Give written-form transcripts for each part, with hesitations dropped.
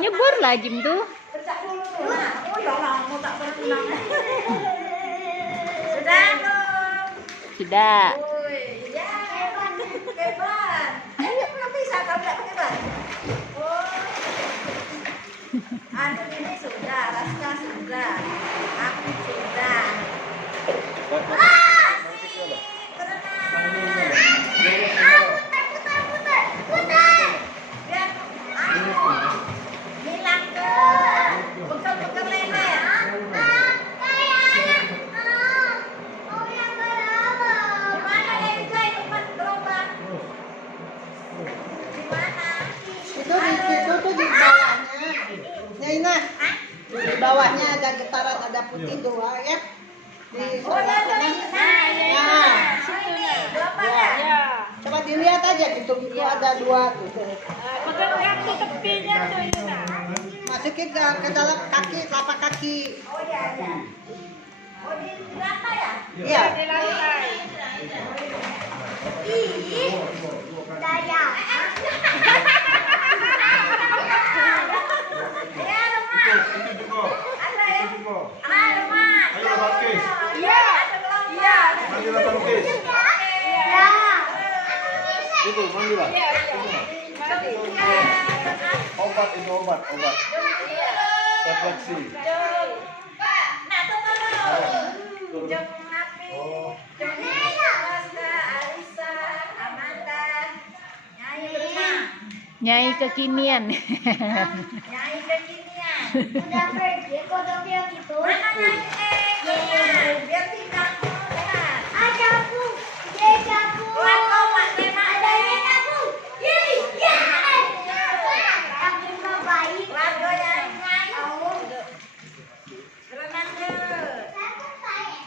Nyebur lah Jim tuh. Sudah belum? Sudah. Ya, hebat. Ayo belum bisa, kamu nggak pakai ban? Oh. Anu ini sudah, Raska sudah, aku sudah. Di bawahnya ada getaran, ada putih dua ya. Di coba dilihat aja gitu, itu ada dua tuh. Pegang kaki tepinya tuh ini. Masukin ke dalam kaki, telapak kaki. Oh iya, iya. Oh di lantai ya? Iya. Di lantai. Ih, daya. Itu mandi lah. Obat itu obat. Refleksi. Nah, tunggu. Jom Napi. Jom Raska, Alisa, Amanda. Nyai berenang. Nyai kekinian. Nyai kekinian. Udah pergi kodok yang itu. Mana Nyai? Biar tidak sehat. Ada aku, ada aku. Keluar kau, Mak Tema. Ada aku. Yeay, yeay. Aku mau baik. Keluarga yang Nyai. Berenang ke. Aku baik.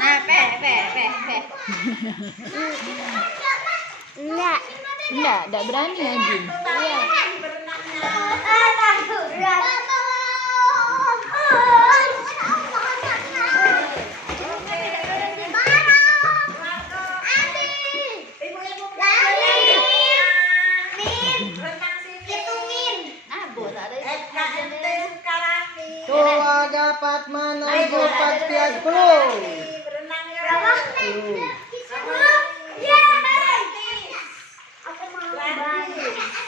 Nah, pe. Enggak berani ya Jim. Iya. Berenangnya. Ibu-ibu berenang sini. KMT Sukarami. Tuh ada Fatma 64 Pias 10. Berenang ya. Tuh. Gratis.